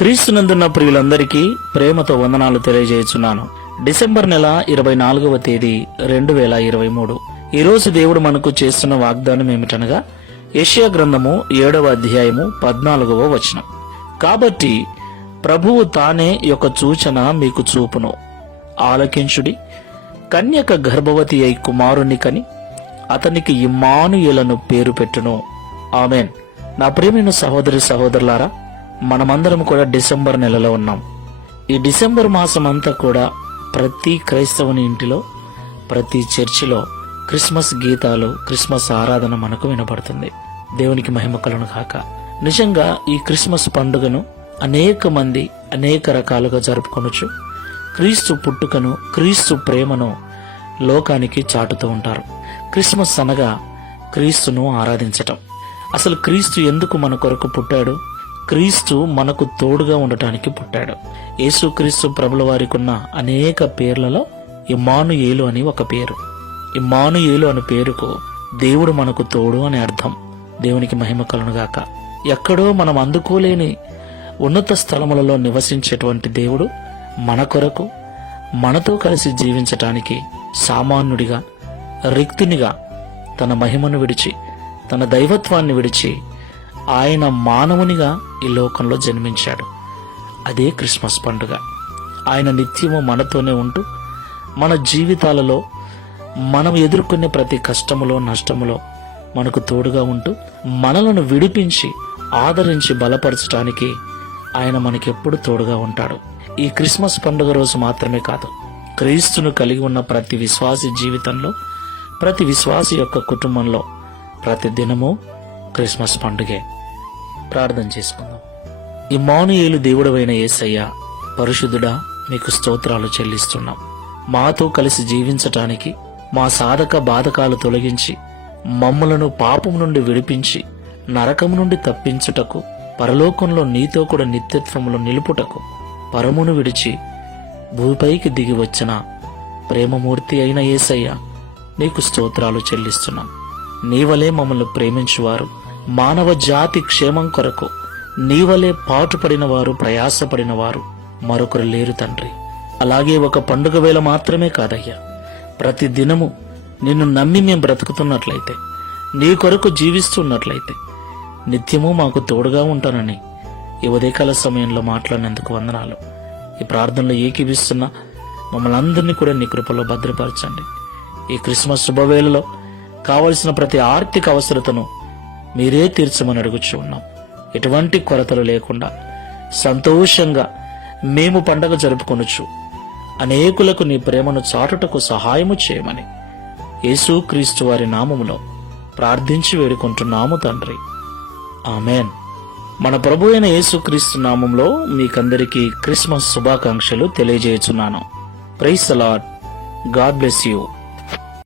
క్రీస్తునందున్న ప్రియులందరికీ ప్రేమతో వందనాలు తెలియజేస్తున్నాను డిసెంబర్ నెల ఇరవై నాలుగవ తేదీ రెండు వేల ఇరవై మూడు. ఈరోజు దేవుడు మనకు చేస్తున్న వాగ్దానం ఏమిటనగా యష్యా గ్రంథము ఏడవ అధ్యాయము పద్నాలుగవ వచనం. కాబట్టి ప్రభువు తానే యొక్క సూచన మీకు చూపును. ఆలకించుడి. కన్యక గర్భవతి అయి కుమారుని కని అతనికి ఇమ్మానుయులను పేరు పెట్టును. ఆమెన్. నా ప్రియమైన సహోదరి సహోదరులారా మనమందరం కూడా డిసెంబర్ నెలలో ఉన్నాం. ఈ డిసెంబర్ మాసం అంతా కూడా ప్రతి క్రైస్తవుని ఇంటిలో ప్రతి చర్చిలో క్రిస్మస్ గీతాలు క్రిస్మస్ ఆరాధన మనకు వినపడుతుంది. దేవునికి మహిమ కలను కాక నిజంగా ఈ క్రిస్మస్ పండుగను అనేక మంది అనేక రకాలుగా జరుపుకొనొచ్చు. క్రీస్తు పుట్టుకను క్రీస్తు ప్రేమను లోకానికి చాటుతూ ఉంటారు. క్రిస్మస్ అనగా క్రీస్తును ఆరాధించటం. అసలు క్రీస్తు ఎందుకు మన కొరకు పుట్టాడు? క్రీస్తు మనకు తోడుగా ఉండటానికి పుట్టాడు. యేసుక్రీస్తు ప్రభుల వారికి ఉన్న అనేక పేర్లలో ఇమ్మానుయేలు అని ఒక పేరు. ఇమ్మానుయేలు అనే పేరుకు దేవుడు మనకు తోడు అని అర్థం. దేవునికి మహిమ కలునుగాక ఎక్కడో మనం అందుకోలేని ఉన్నత స్థలములలో నివసించేటువంటి దేవుడు మన కొరకు మనతో కలిసి జీవించటానికి సామాన్యుడిగా రిక్తునిగా తన మహిమను విడిచి తన దైవత్వాన్ని విడిచి ఆయన మానవునిగా ఈ లోకంలో జన్మించాడు. అదే క్రిస్మస్ పండుగ. ఆయన నిత్యము మనతోనే ఉంటూ మన జీవితాలలో మనం ఎదుర్కొనే ప్రతి కష్టములో నష్టములో మనకు తోడుగా ఉంటూ మనలను విడిపించి ఆదరించి బలపరచడానికి ఆయన మనకెప్పుడు తోడుగా ఉంటాడు. ఈ క్రిస్మస్ పండుగ రోజు మాత్రమే కాదు క్రీస్తును కలిగి ఉన్న ప్రతి విశ్వాసి జీవితంలో ప్రతి విశ్వాసి యొక్క కుటుంబంలో ప్రతి దినము క్రిస్మస్ పండుగే. ప్రార్థన చేసుకుందాం. ఇమానుయేలు దేవుడవైన యేసయ్య పరిశుద్ధుడా మీకు స్తోత్రాలు చెల్లిస్తున్నాం. మాతో కలిసి జీవించటానికి మా సాధక బాధకాలు తొలగించి మమ్ములను పాపం నుండి విడిపించి నరకము నుండి తప్పించుటకు పరలోకంలో నీతో కూడా నిత్యత్వంలో నిలుపుటకు పరమును విడిచి భూపైకి దిగి వచ్చిన ప్రేమమూర్తి అయిన యేసయ్య నీకు స్తోత్రాలు చెల్లిస్తున్నాం. నీవలే మమ్మల్ని ప్రేమించువారు. మానవ జాతి క్షేమం కొరకు నీవలే పాటుపడిన వారు ప్రయాసపడిన వారు మరొకరు లేరు తండ్రి. అలాగే ఒక పండుగ వేళ మాత్రమే కాదయ్యా. ప్రతి దినము నిన్ను నమ్మి మేము బ్రతుకుతున్నట్లయితే నీ కొరకు జీవిస్తున్నట్లయితే నిత్యము మాకు తోడుగా ఉంటానని ఈ ఉదయకాల సమయంలో మాట్లాడినందుకు వందనాలు. ఈ ప్రార్థనలో ఏకీవిస్తున్న మమ్మల్ని అందరినీ కూడా నీ కృపలో భద్రపరచండి. ఈ క్రిస్మస్ శుభవేళలో కావలసిన ప్రతి ఆర్థిక అవసరతను మీరే తీర్చమని అడుగుచూ ఉన్నాం. ఎటువంటి కొరతలు లేకుండా సంతోషంగా మేము పండగ జరుపుకొనొచ్చు అనేకులకు నీ ప్రేమను చాటుటకు సహాయము చేయమని యేసుక్రీస్తు వారి నామములో ప్రార్థించి వేడుకుంటున్నాము తండ్రి. ఆమెన్. మన ప్రభు అయిన యేసుక్రీస్తు నామంలో మీకందరికీ క్రిస్మస్ శుభాకాంక్షలు తెలియజేయుచున్నాను. ప్రైస్ అలాడ్ గాడ్ బ్లెస్ యూ.